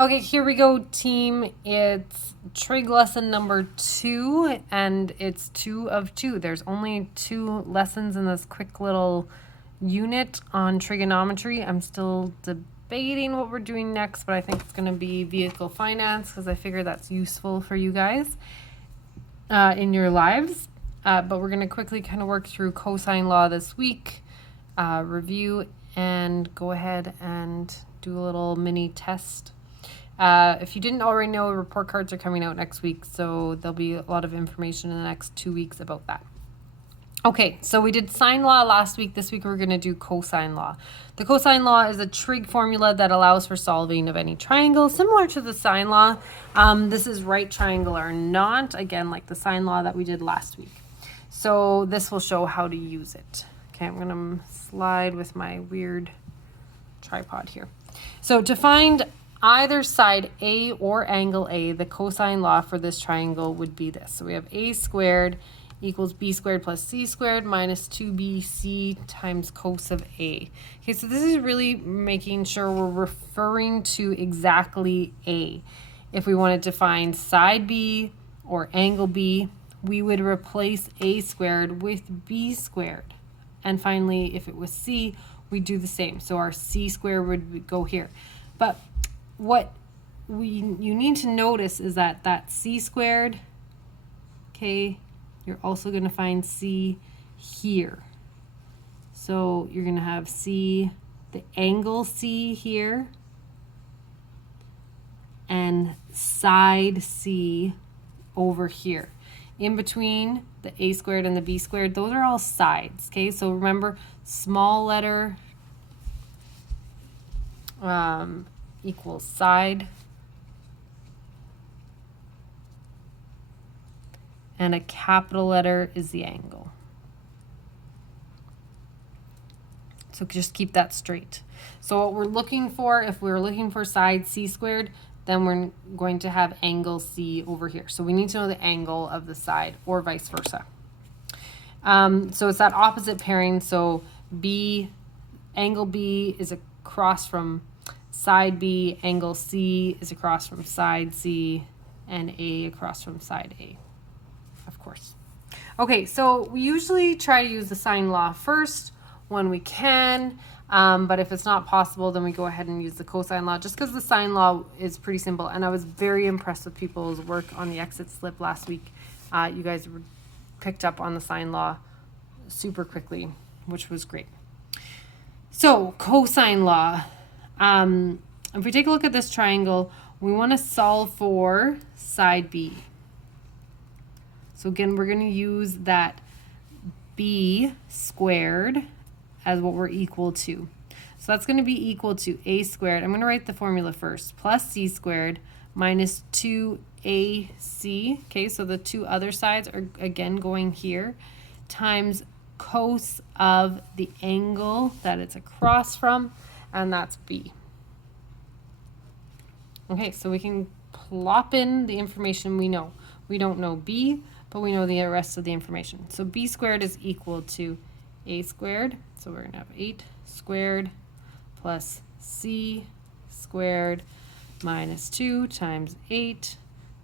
Okay, here we go, team. It's trig lesson number 2, and it's 2 of 2. There's only 2 lessons in this quick little unit on trigonometry. I'm still debating what we're doing next, but I think it's going to be vehicle finance because I figure that's useful for you guys in your lives. But we're going to quickly kind of work through cosine law this week, review, and go ahead and do a little mini test. If you didn't already know, report cards are coming out next week, so there'll be a lot of information in the next 2 weeks about that. Okay, so we did sine law last week. This week we're going to do cosine law. The cosine law is a trig formula that allows for solving of any triangle, similar to the sine law. This is right triangle or not, again, like the sine law that we did last week. So this will show how to use it. Okay, I'm going to slide with my weird tripod here. So to find either side A or angle A, the cosine law for this triangle would be this. So we have A squared equals B squared plus C squared minus 2BC times cos of A. Okay, so this is really making sure we're referring to exactly A. If we wanted to find side B or angle B, we would replace A squared with B squared. And finally, if it was C, we do the same. So our C squared would go here. But what you need to notice is that C squared, okay, you're also going to find C here. So you're going to have C, the angle C here, and side C over here. In between the A squared and the B squared, those are all sides, okay? So remember, small letter equals side, and a capital letter is the angle. So just keep that straight. So what we're looking for, if we're looking for side C squared, then we're going to have angle C over here. So we need to know the angle of the side or vice versa. So it's that opposite pairing. So B, angle B is across from side B, angle C is across from side C, and A across from side A, of course. Okay, so we usually try to use the sine law first when we can, but if it's not possible, then we go ahead and use the cosine law, just because the sine law is pretty simple. And I was very impressed with people's work on the exit slip last week. You guys picked up on the sine law super quickly, which was great. So cosine law. If we take a look at this triangle, we want to solve for side B. So again, we're going to use that B squared as what we're equal to. So that's going to be equal to A squared. I'm going to write the formula first. Plus C squared minus 2AC. Okay, so the two other sides are again going here. Times cos of the angle that it's across from, and that's B. Okay, so we can plop in the information we know. We don't know B, but we know the rest of the information. So B squared is equal to A squared. So we're going to have 8 squared plus C squared minus 2 times 8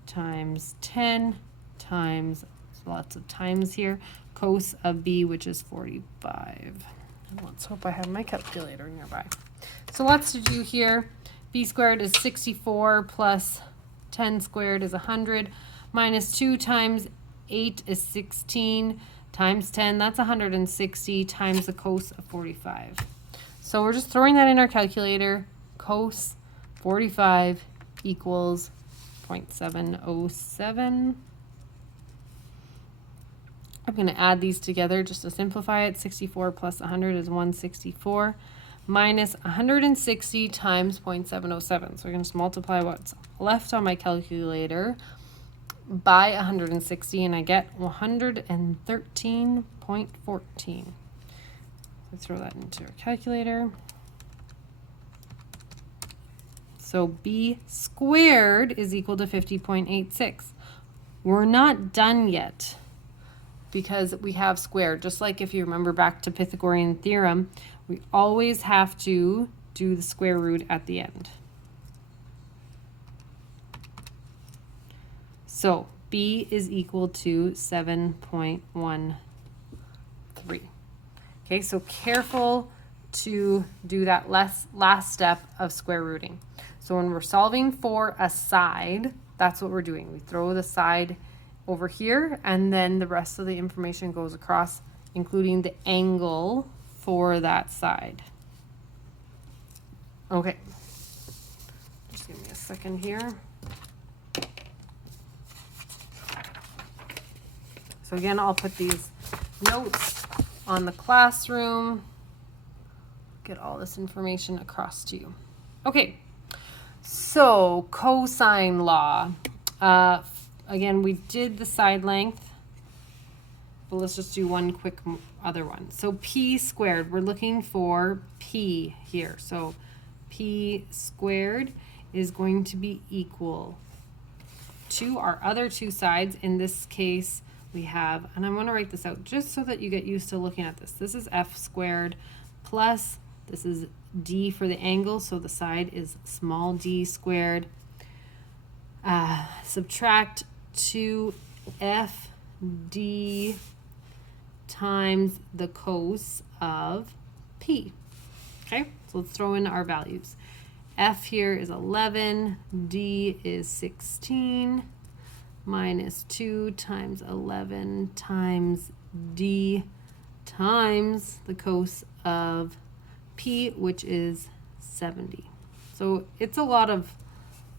times 10 times, lots of times here, cos of B, which is 45. Let's hope I have my calculator nearby. So lots to do here. B squared is 64 plus 10 squared is 100 minus 2 times 8 is 16 times 10, that's 160 times the cos of 45. So we're just throwing that in our calculator. Cos 45 equals 0.707. I'm going to add these together just to simplify it. 64 plus 100 is 164 minus 160 times 0.707. So we're going to just multiply what's left on my calculator by 160, and I get 113.14. Let's throw that into our calculator. So B squared is equal to 50.86. We're not done yet because we have squared. Just like if you remember back to Pythagorean theorem, we always have to do the square root at the end. So B is equal to 7.13. Okay, so careful to do that last step of square rooting. So when we're solving for a side, that's what we're doing. We throw the side over here, and then the rest of the information goes across, including the angle for that side. Okay, just give me a second here. So again, I'll put these notes on the classroom, get all this information across to you. Okay, so cosine law. Again, we did the side length, but let's just do one quick other one. So p squared, we're looking for p here. So p squared is going to be equal to our other two sides. In this case, we have, and I'm going to write this out just so that you get used to looking at this. This is f squared plus, this is d for the angle, so the side is small d squared. Subtract 2fd times the cos of p. Okay, so let's throw in our values. F here is 11, d is 16, minus 2 times 11 times d times the cos of p, which is 70. So it's a lot of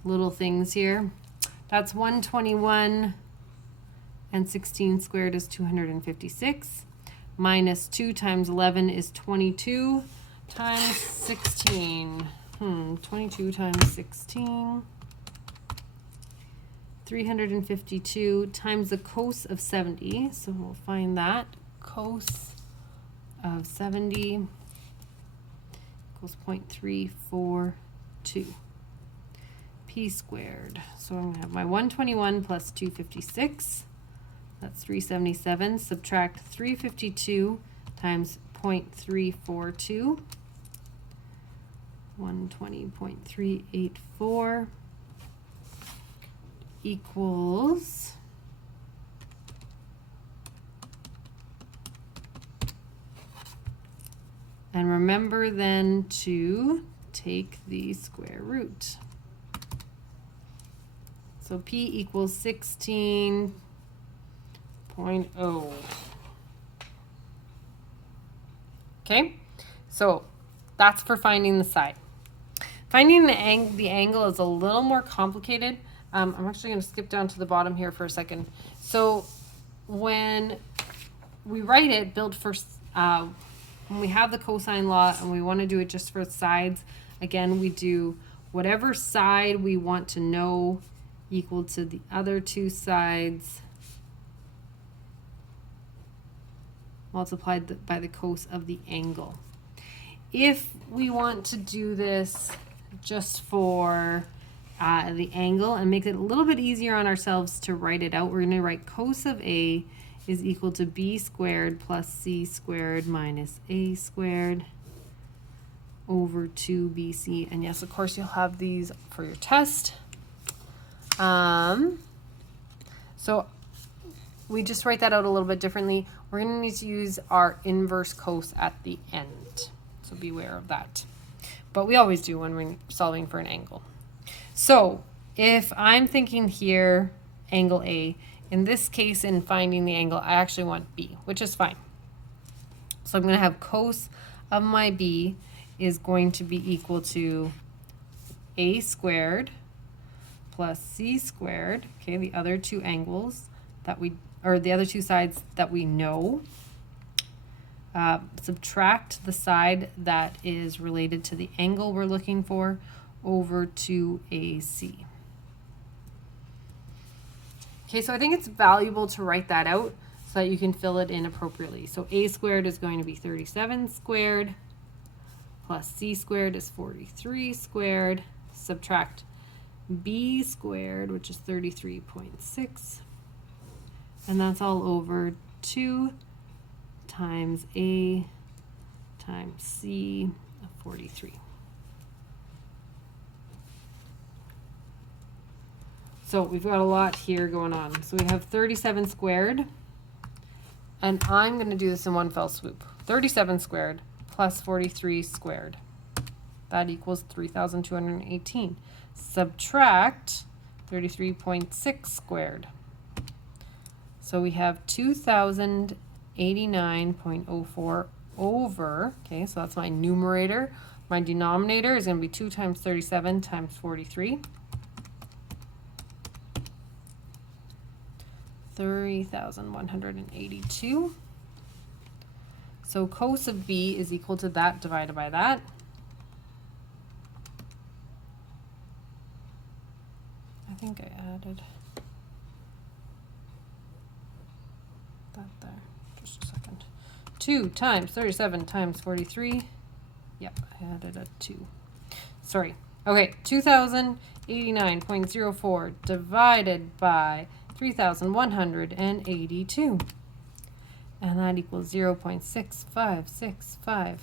little things here. That's 121, and 16 squared is 256. Minus 2 times 11 is 22 times 16. 22 times 16. 352 times the cos of 70. So we'll find that. Cos of 70 equals 0.342. P squared. So I'm going to have my 121 plus 256. That's 377. Subtract 352 times 0.342. 120.384 equals and remember then to take the square root. So P equals 16.0. Okay, so that's for finding the side. Finding the angle is a little more complicated. I'm actually going to skip down to the bottom here for a second. So when we write it, when we have the cosine law and we want to do it just for sides, again, we do whatever side we want to know equal to the other two sides multiplied by the cos of the angle. If we want to do this just for the angle and make it a little bit easier on ourselves to write it out, we're going to write cos of A is equal to B squared plus C squared minus A squared over 2BC. And yes, of course, you'll have these for your test. So we just write that out a little bit differently. We're going to need to use our inverse cos at the end. So beware of that. But we always do when we're solving for an angle. So if I'm thinking here, angle A, in this case, in finding the angle, I actually want B, which is fine. So I'm going to have cos of my B is going to be equal to A squared plus C squared, okay, the other two angles that the other two sides that we know. Subtract the side that is related to the angle we're looking for over 2AC. Okay, so I think it's valuable to write that out so that you can fill it in appropriately. So A squared is going to be 37 squared plus C squared is 43 squared. Subtract B squared, which is 33.6. And that's all over 2 times A times C of 43. So we've got a lot here going on. So we have 37 squared. And I'm going to do this in one fell swoop. 37 squared plus 43 squared. That equals 3,218. Subtract 33.6 squared. So we have 2,089.04 over, okay, so that's my numerator. My denominator is going to be 2 times 37 times 43. 3,182. So cos of b is equal to that divided by that. I think I added that there. Just a second. 2 times 37 times 43. Yep, I added a 2. Sorry. Okay, 2,089.04 divided by 3,182. And that equals 0.6565.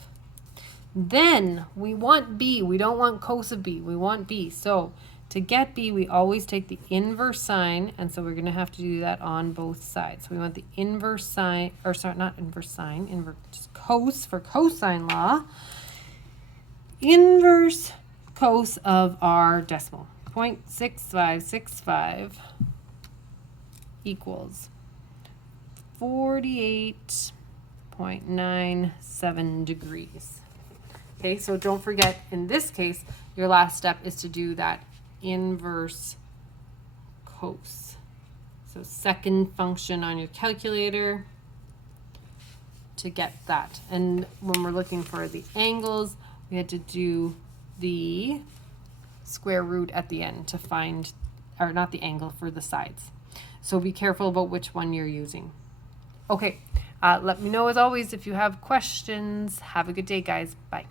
Then we want b. We don't want cos of b. We want b. So to get b, we always take the inverse sign, and so we're going to have to do that on both sides. So we want the inverse sign, or sorry, not inverse sign, inverse cos for cosine law. Inverse cos of our decimal. 0.6565 equals 48.97 degrees. Okay, so don't forget, in this case, your last step is to do that inverse cos. So second function on your calculator to get that. And when we're looking for the angles, we had to do the square root at the end to find, or not the angle, for the sides. So be careful about which one you're using. Okay, let me know as always if you have questions. Have a good day, guys. Bye.